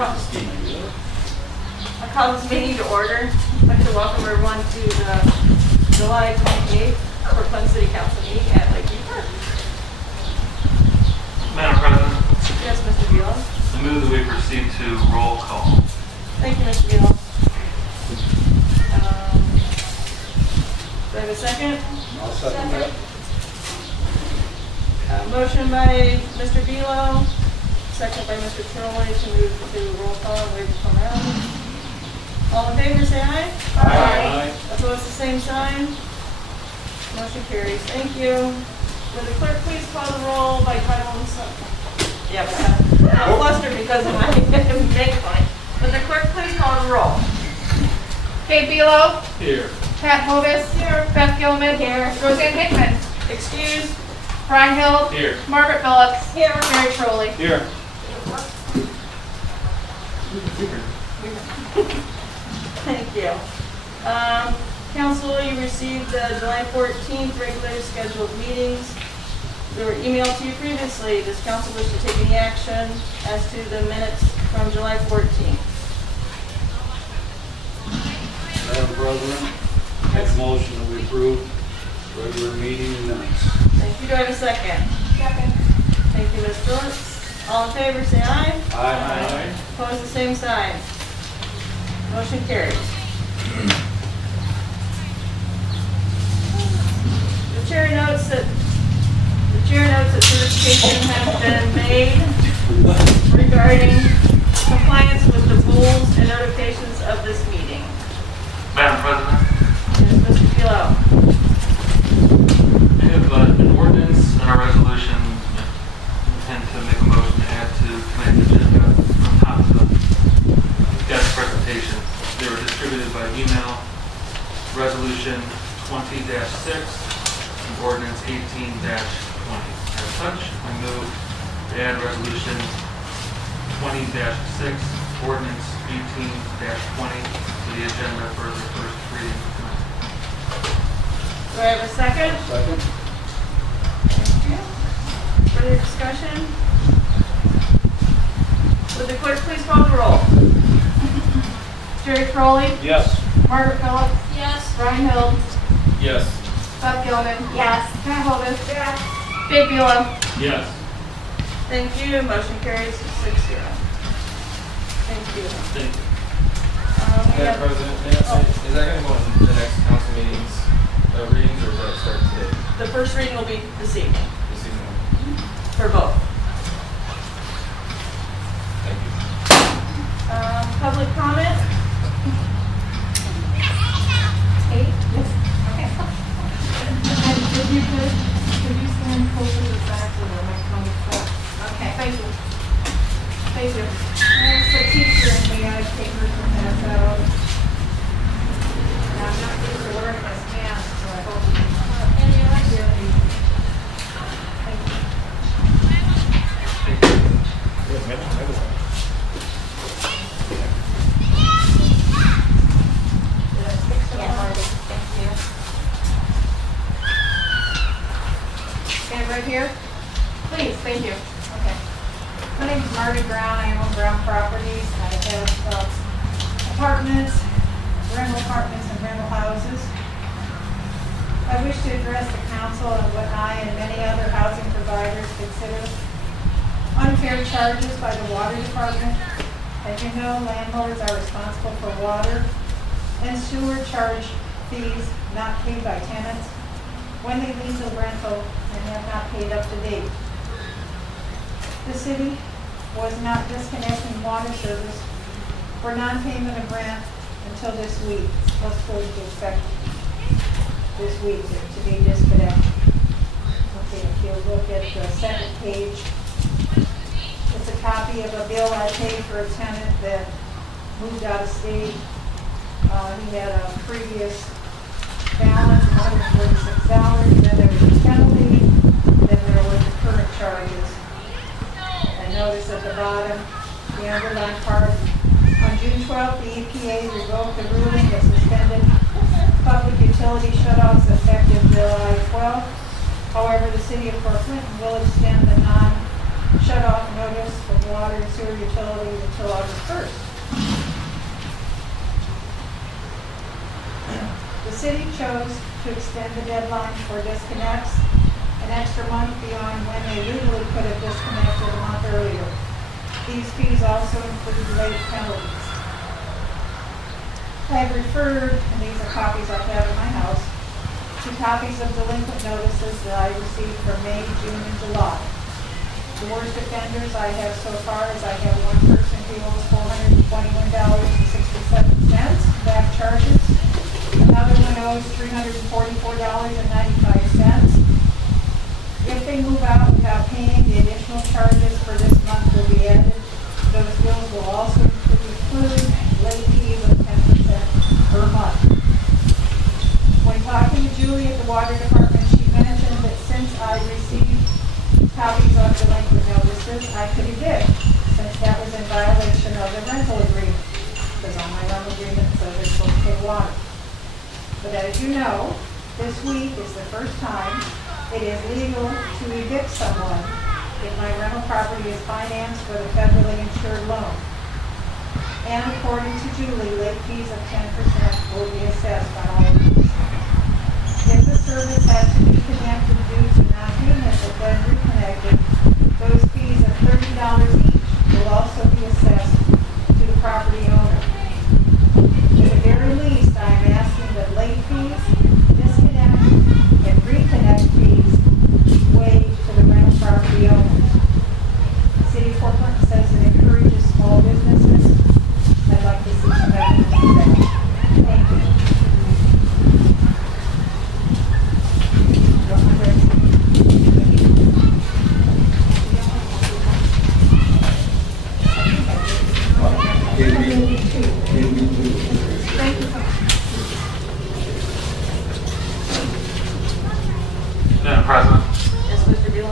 call this meeting to order. I'd like to welcome everyone to the July 28th Brooklyn City Council meeting at Lakeview Park. Madam President, Yes, Mr. Vila. I move that we proceed to roll call. Thank you, Mr. Vila. Do I have a second? I'll second that. Motion by Mr. Vila, second by Mr. Trolley to move to roll call and waive the formality. All in favor, say aye. Aye. Opposed, the same sign. Motion carries. Thank you. Will the clerk please call the roll by title and yeah, but I'm flustered because of my make point. Will the clerk please call the roll? Kate Belo. Here. Pat Hovis. Here. Beth Gilman. Here. Roseanne Hickman. Excuse. Brian Hill. Here. Margaret Phillips. Here. Mary Trolley. Here. Thank you. Council, you received the July 14th regularly scheduled meetings. They were emailed to you previously. Does council wish to take any action as to the minutes from July 14th? Madam President, make a motion that we approve regular meeting minutes. Thank you. Do I have a second? Second. Thank you, Ms. Phillips. All in favor, say aye. Aye. Opposed, the same sign. Motion carries. The chair notes that certification has been made regarding compliance with the rules and notifications of this meeting. Madam President, Yes, Mr. Philo. I have an ordinance and a resolution. I intend to make a motion to add to tonight's agenda on top of the guest presentation. They were distributed by email. Resolution 20-6 and ordinance 18-20. As such, I move to add resolution 20-6, ordinance 18-20 to the agenda for the first reading tonight. Do I have a second? Second. Thank you. Further discussion? Would the clerk please call the roll? Jerry Trolley. Yes. Margaret Phillips. Yes. Brian Hill. Yes. Beth Gilman. Yes. Pat Hovis. Yes. Kate Belo. Yes. Thank you. Motion carries 6-0. Thank you. Thank you. We Madam have- President, is that going to go in the next council meeting's readings, or does that start today, The first reading will be this evening this evening? for both. Thank you. Public comment? Kate? Yes. Okay. If you could you stand closer to the back of the microphone? Okay, thank you. Thank you. There's the teacher in me, I take her to pass out. And I'm not used to wearing this mask, so I hope you can hear me. Thank you. Did I fix it already? Thank you. Stand right here? Please, thank you. Okay. My name is Marty Brown. I own Brown Properties. I have apartments, rental apartments, and rental houses. I wish to address the council on what I and many other housing providers consider unfair charges by the water department. As you know, landlords are responsible for water and sewer charge fees not paid by tenants when they leave the rental and have not paid up to date. The city was not disconnecting water service for non-payment of rent until this week. It's supposed to be effective this week to be disconnected. Okay, if you look at the second page, it's a copy of a bill I paid for a tenant that moved out of state. He had a previous balance of $146, then there was a penalty, then there was the current charges. And notice at the bottom, the underlined part, on June 12th, the EPA revoked the ruling that suspended public utility shutoffs effective July 12th. However, the city of Port Clinton will extend the shut-off notice from water and sewer utilities until August 1st. The city chose to extend the deadline for disconnects an extra month beyond when they legally could have disconnected a month earlier. These fees also include late penalties. I have referred, and these are copies I have in my house, to copies of delinquent notices that I received for May, June, and July. The worst offenders I have so far is I have one person who owes $421.67 back charges. Another one owes $344.95. If they move out without paying, the additional charges for this month will be added. Those bills will also include late fees of 10% per month. When talking to Julie at the water department, she mentioned that since I received copies of delinquent notices, I could evict, since that was in violation of the rental agreement. Because on my rental agreement, it says they're supposed to pay water. But as you know, this week is the first time it is legal to evict someone if my rental property is financed with a federally insured loan. And according to Julie, late fees of 10% will be assessed on all of these. If the service has to be connected due to non-payment or then reconnected, those fees of $30 each will also be assessed to the property owner. At the very least, I am asking that late fees, disconnect, and reconnect fees be waived to the rental property owners. City of Fort Clinton says it encourages small businesses. I'd like to see some evidence of that. Thank you. Thank you so much. Madam President, Yes, Mr. Beal?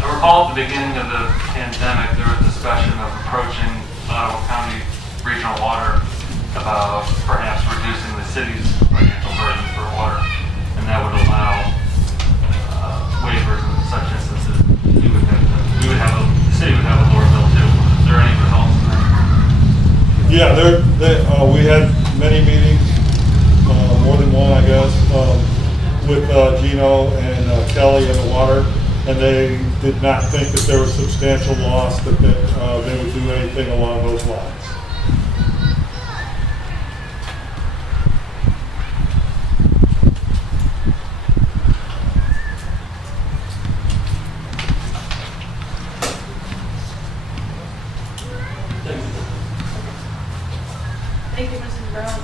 I recall at the beginning of the pandemic, there was discussion of approaching Ottawa County Regional Water about perhaps reducing the city's financial burden for water, and that would allow waivers in such instances. The city would have a lower bill too. Is there any results in that? Yeah, we had many meetings, more than one, I guess, with Gino and Kelly and the water, and they did not think that there was substantial loss, that they would do anything along those lines. Thank you, Mrs. Brown.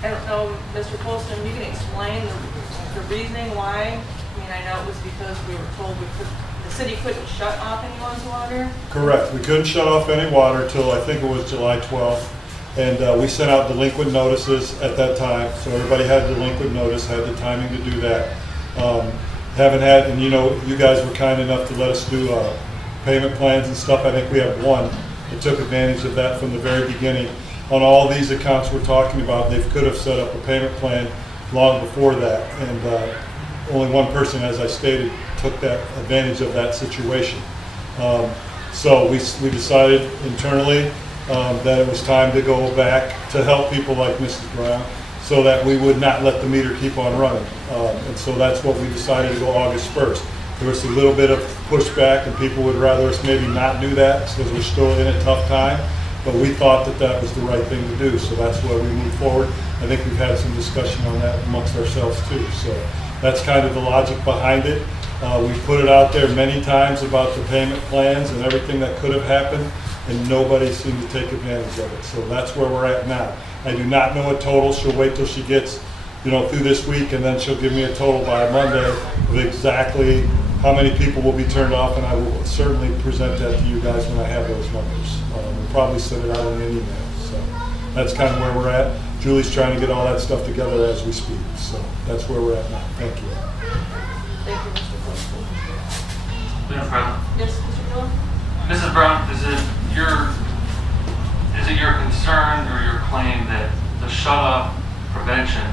I don't know, Mr. Colston, you can explain the reasoning why? I mean, I know it was because we were told the city couldn't shut off anyone's water. Correct. We couldn't shut off any water till I think it was July 12th. And we sent out delinquent notices at that time. So everybody had a delinquent notice, had the timing to do that. Haven't had, and you know, you guys were kind enough to let us do payment plans and stuff. I think we have one that took advantage of that from the very beginning. On all these accounts we're talking about, they could have set up a payment plan long before that. And only one person, as I stated, took that advantage of that situation. So we decided internally that it was time to go back to help people like Mrs. Brown, so that we would not let the meter keep on running. And so that's what we decided to go August 1st. There was a little bit of pushback, and people would rather us maybe not do that because we're still in a tough time. But we thought that that was the right thing to do, so that's why we moved forward. I think we've had some discussion on that amongst ourselves too. So that's kind of the logic behind it. We've put it out there many times about the payment plans and everything that could have happened, and nobody seemed to take advantage of it. So that's where we're at now. I do not know a total. She'll wait till she gets, through this week, and then she'll give me a total by Monday of exactly how many people will be turned off, and I will certainly present that to you guys when I have those numbers. We'll probably send it out in an email. So that's kind of where we're at. Julie's trying to get all that stuff together as we speak. So that's where we're at now. Thank you. Thank you, Mr. Colston. Madam President. Yes, Mr. Beal? Mrs. Brown, is it your concern or your claim that the shut-off prevention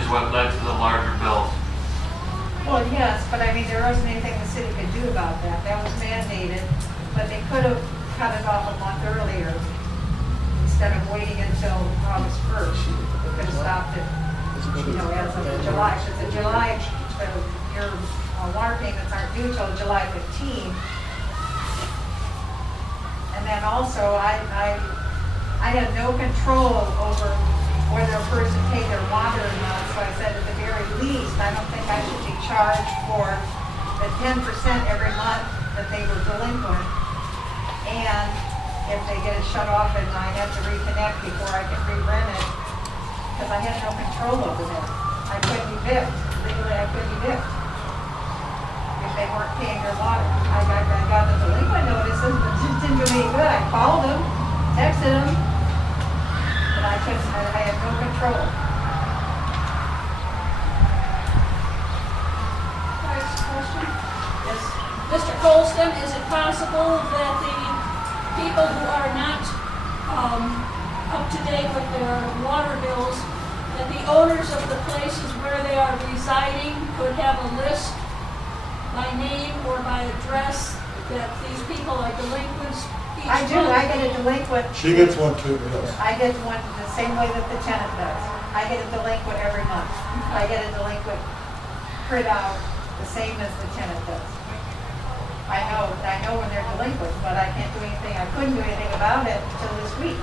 is what led to the larger bills? Well, yes, but I mean, there wasn't anything the city could do about that. That was mandated, but they could have cut it off a month earlier instead of waiting until August 1st. They could have stopped it, you know, as of July. Because the July, your water payments aren't due till July 15th. And then also, I had no control over whether a person paid their water or not, so I said at the very least, I don't think I should be charged for the 10% every month that they were delinquent. And if they get it shut off and I have to reconnect before I can re-rent it, because I had no control over that. I couldn't evict, legally I couldn't evict if they weren't paying their water. I got the delinquent notices, but it didn't do me any good. I called them, texted them, but I had no control. Next question. Yes. Mr. Colston, is it possible that the people who are not up to date with their water bills, that the owners of the places where they are residing could have a list by name or by address that these people are delinquents each I do, month? I get a delinquent. She gets one too, yes. I get one the same way that the tenant does. I get a delinquent every month. I get a delinquent printout the same as the tenant does. I know when they're delinquent, but I can't do anything, I couldn't do anything about it until this week.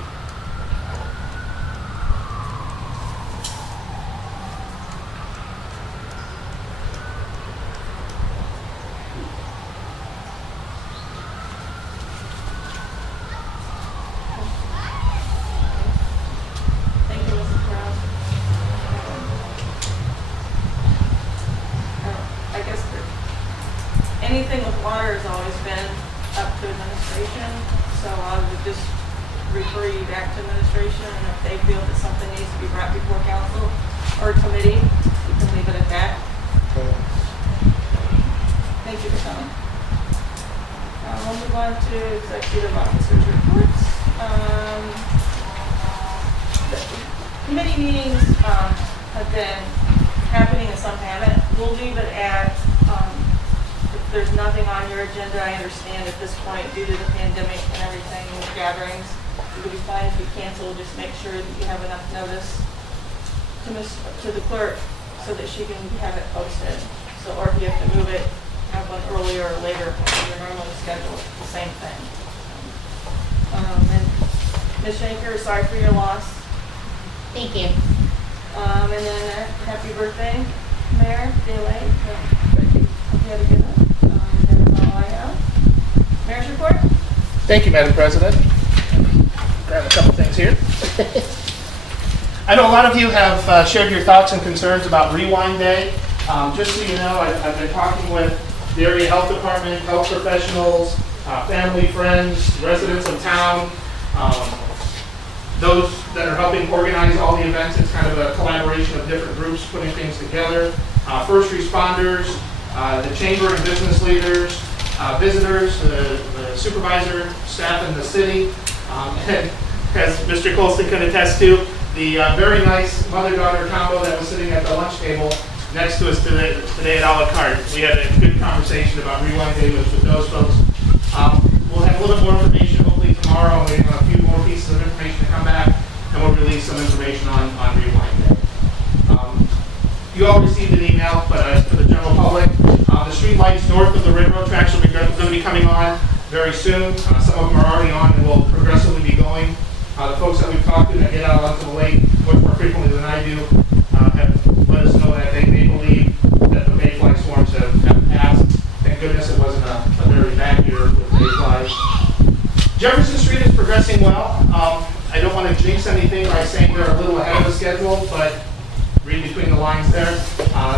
Thank you, Mrs. Brown. I guess anything with water has always been up to administration, so I would just refer you back to administration, and if they feel that something needs to be brought before council or committee, you can leave it at that. Okay. Thank you for coming. We'll move on to executive officers' reports. The committee meetings have been happening and some haven't. We'll leave it at, if there's nothing on your agenda, I understand at this point, due to the pandemic and everything with gatherings, it would be fine if you cancel, just make sure that you have enough notice to the clerk so that she can have it posted. So, or if you have to move it, have one earlier or later than your normally scheduled, the same thing. And Ms. Shanker, sorry for your loss. Thank you. And then happy birthday, Mayor Daley. Hope you had a good one. That's all I have. Mayor's report? Thank you, Madam President. Grab a couple things here. I know a lot of you have shared your thoughts and concerns about Rewind Day. Just so you know, I've been talking with the area health department, health professionals, family, friends, residents of town, those that are helping organize all the events. It's kind of a collaboration of different groups putting things together. First responders, the chamber and business leaders, visitors, the supervisor, staff in the city, and as Mr. Colston can attest to, the very nice mother-daughter combo that was sitting at the lunch table next to us today at a la carte. We had a good conversation about Rewind Day with those folks. We'll have a little bit more information hopefully tomorrow, and we have a few more pieces of information to come back, and we'll release some information on Rewind Day. You all received an email, but for the general public, the street lights north of the railroad tracks are going to be coming on very soon. Some of them are already on and will progressively be going. The folks that we've talked to that get out onto the lake much more frequently than I do have let us know that they believe that the mayfly swarms have passed. Thank goodness it wasn't a very bad year with mayflies. Jefferson Street is progressing well. I don't want to jinx anything by saying they're a little ahead of the schedule, but read between the lines there.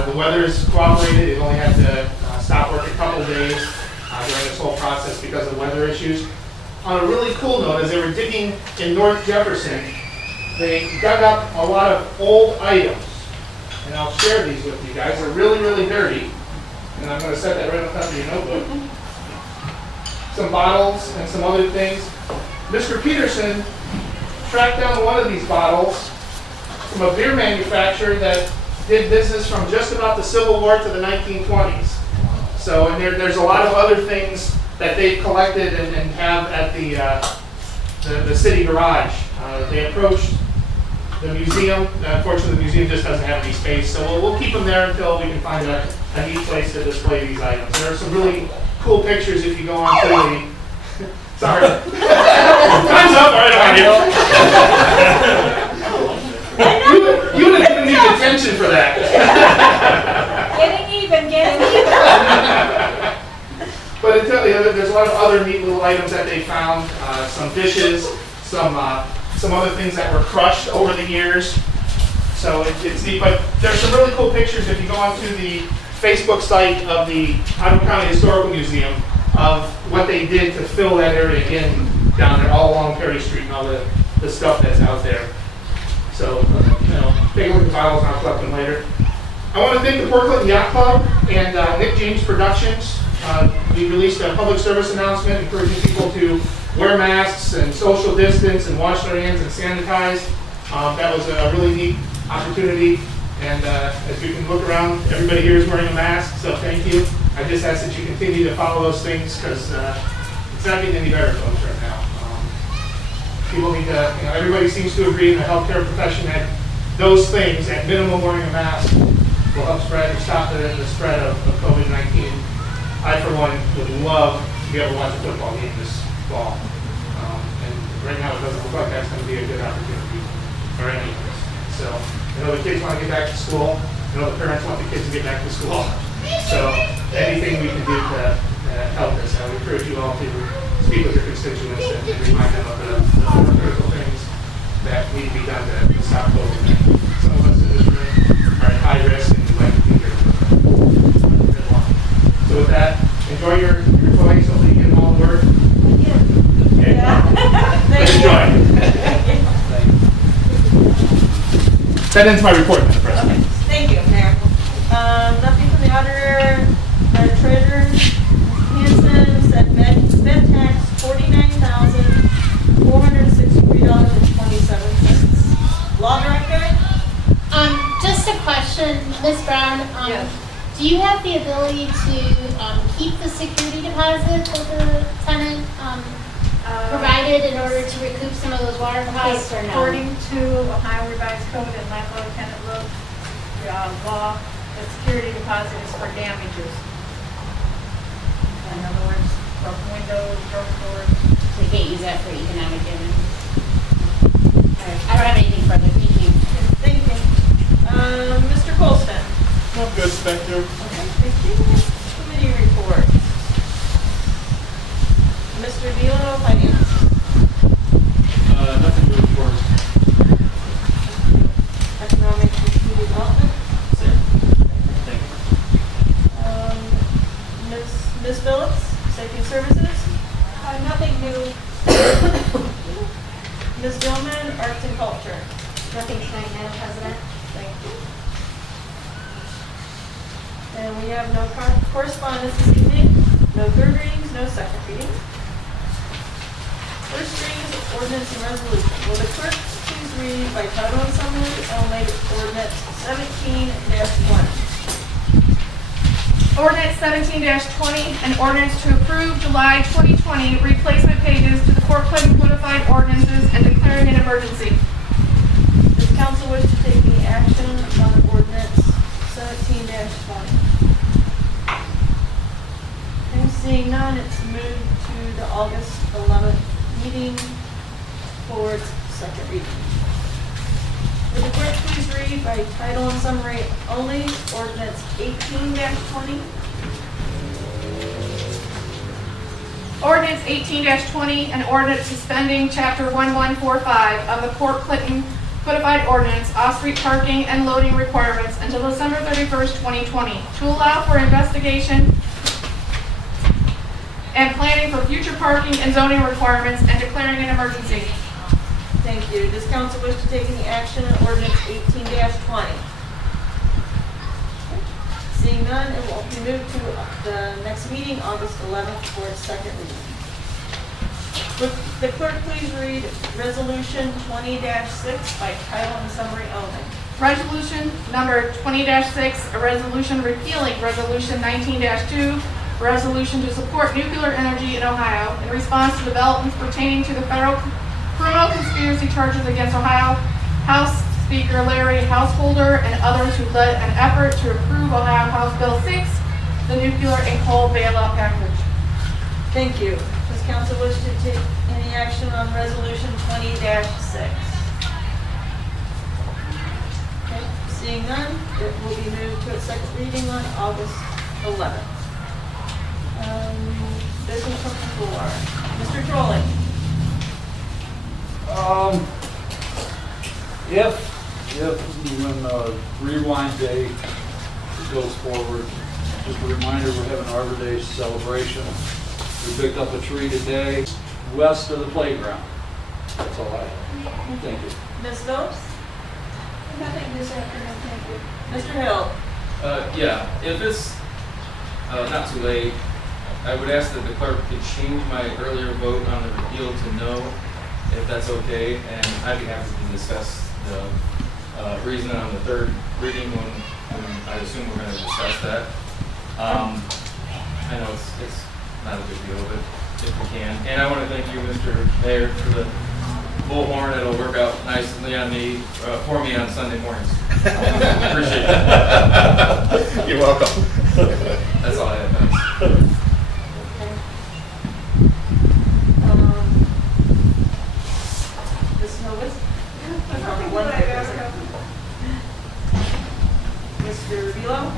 The weather has cooperated. They've only had to stop work a couple of days during this whole process because of weather issues. On a really cool note, as they were digging in North Jefferson, they dug up a lot of old items. And I'll share these with you guys. They're really, really dirty. And I'm going to set that right on top of your notebook. Some bottles and some other things. Mr. Peterson tracked down one of these bottles from a beer manufacturer that did business from just about the Civil War to the 1920s. So, and there's a lot of other things that they've collected and have at the city garage. They approached the museum. Unfortunately, the museum just doesn't have any space, so we'll keep them there until we can find a neat place to display these items. There are some really cool pictures if you go on to the... Sorry. Time's up. All right, I'm here. You would have given me attention for that. Getting even. But I tell you, there's a lot of other neat little items that they found. Some dishes, some other things that were crushed over the years. So it's neat. But there's some really cool pictures if you go onto the Facebook site of the Ottawa County Historical Museum of what they did to fill that area in down there, all along Perry Street and all the stuff that's out there. So, take a look at the files and I'll collect them later. I want to thank the Port Clinton Yacht Club and Nick James Productions. We released a public service announcement encouraging people to wear masks and social distance and wash their hands and sanitize. That was a really neat opportunity. And as you can look around, everybody here is wearing a mask, so thank you. I just ask that you continue to follow those things because it's not getting any better, folks, right now. People need to, everybody seems to agree in the healthcare profession that those things, at minimum wearing a mask, will help spread or stop the spread of COVID-19. I, for one, would love to be able to watch a football game this fall. And right now, it doesn't look like that's going to be a good opportunity for any of us. So, the kids want to get back to school. The parents want the kids to get back to school. So, anything we can do to help this, I would encourage you all to speak with your constituents and remind them of the critical things that need to be done to stop COVID. Some of us in this room are at high risk and would like to be here for a bit longer. So with that, enjoy your toys. Hopefully you get them all to work. Okay. Let's enjoy. That ends my report, Madam President. Okay, thank you, Mayor. Nothing from the auditor, treasurer, Hanson said med tax $49,463.27. Law director? Just a question, Ms. Brown. Yes. Do you have the ability to keep the security deposit that the tenant provided in order to recoup some of those water costs or no? According to Ohio Revised Code and landlord tenant law, the security deposit is for damages. In other words, broken windows, broken doors. So you can't use that for economic damage. All right. I don't have anything further. Thank you. Thank you. Mr. Colston? I'm good, thank you. Okay, thank you. Committee report. Mr. Velo, finance. Nothing to report. Economic and development. Same. Thank you. Ms. Phillips, safety and services. Nothing new. Ms. Dillman, arts and culture. Nothing tonight, Madam President. Thank you. And we have no correspondence this evening, no third readings, no second readings. First readings of ordinance and resolution. Will the clerk please read by title and summary only ordinance 17-1? Ordinance 17-20, an ordinance to approve July 2020 replacement pages to the Port Clinton Codified Ordinances and declaring an emergency. Does council wish to take any action on ordinance 17-20? And seeing none, it's moved to the August 11th meeting for its second reading. Will the clerk please read by title and summary only ordinance 18-20? Ordinance 18-20, an ordinance suspending Chapter 1145 of the Port Clinton Codified Ordinance, off-street parking and loading requirements until December 31st, 2020, to allow for investigation and planning for future parking and zoning requirements and declaring an emergency. Thank you. Does council wish to take any action on ordinance 18-20? Seeing none, it will be moved to the next meeting, August 11th, for its second reading. Would the clerk please read resolution 20-6 by title and summary only? Resolution number 20-6, a resolution repealing Resolution 19-2, a resolution to support nuclear energy in Ohio in response to developments pertaining to the federal criminal conspiracy charges against Ohio House Speaker Larry Householder and others who led an effort to approve Ohio House Bill 6, the nuclear and coal bailout package. Thank you. Does council wish to take any action on resolution 20-6? Okay, seeing none, it will be moved to its second reading on August 11th. Business from the floor. Mr. Trolley. When Rewind Day goes forward, just a reminder, we're having Arbor Day celebration. We picked up a tree today west of the playground. That's all I have. Thank you. Ms. Phillips? Nothing this afternoon, thank you. Mr. Hill? Yeah, if it's not too late, I would ask that the clerk could change my earlier vote on the repeal to no, if that's okay, and I'd be happy to discuss the reason on the third reading when I assume we're going to discuss that. I know it's not a big deal, but if we can. And I want to thank you, Mr. Mayor, for the bullhorn. It'll work out nicely on me, for me on Sunday mornings. Appreciate it. You're welcome. That's all I have. Thanks. Ms. Novus? Mr. Velo?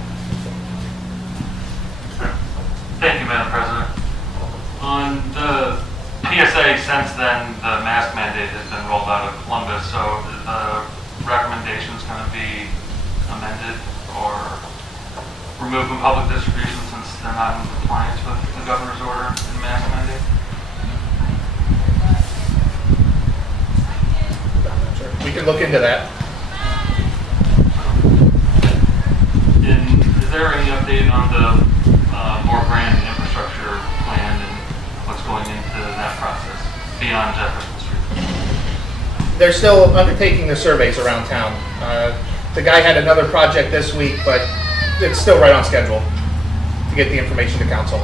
Thank you, Madam President. On the PSA, since then, the mask mandate has been rolled out of Columbus, so the recommendation is going to be amended or removed from public distribution since they're not in compliance with the governor's order and mask mandate. We can look into that. And is there any update on the more grand infrastructure plan and what's going into that process beyond Jefferson Street? They're still undertaking the surveys around town. The guy had another project this week, but it's still right on schedule to get the information to council.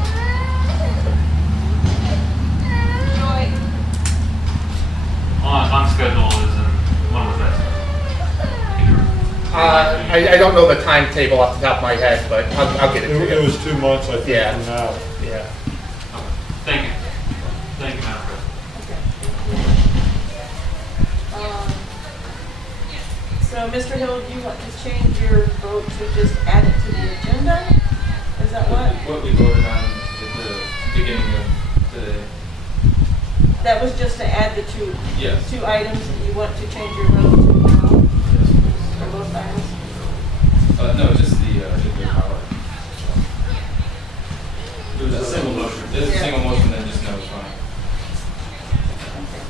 On schedule is in, when was that? I don't know the timetable off the top of my head, but I'll get it to you. It was 2 months, I think, Yeah. from now. Yeah. Okay. Thank you. Thank you, Madam President. So, Mr. Hill, do you want to change your vote to just add it to the agenda? Is that What we voted on at the beginning of today. That was just to add the two Yes. items that you want to change your vote to now? For both items? No, just the nuclear power. It was a single motion. It's a single motion, then just no, it's fine.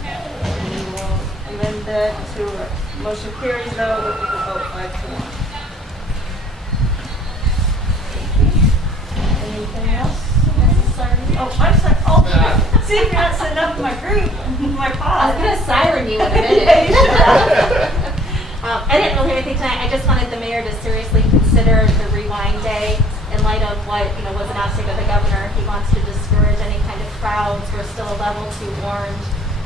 And we will amend that to a motion carries though with the vote 5-1. Anything else necessary? Oh, I'm sorry. Oh, see if you're not sitting up in my group, my I pod. was going to siren you in a minute. Yeah, you should. I didn't really have anything tonight. I just wanted the mayor to seriously consider the Rewind Day in light of what was announced by the governor. He wants to discourage any kind of crowds. We're still a level 2 warned.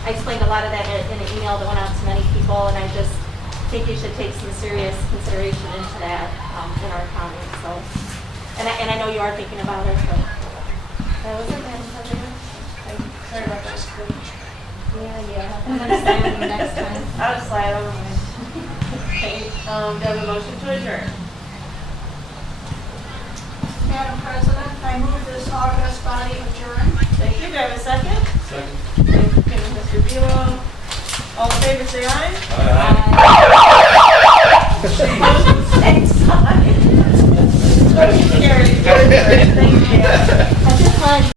I explained a lot of that in an email that went out to many people, and I just think you should take some serious consideration into that in our county. So, and I know you are thinking about it, but that was it, Madam President. Sorry about that. Yeah. I'm going to sign you next time. I'll just slide over my. Okay, do I have a motion to adjourn? Madam President, I move this august body adjourn.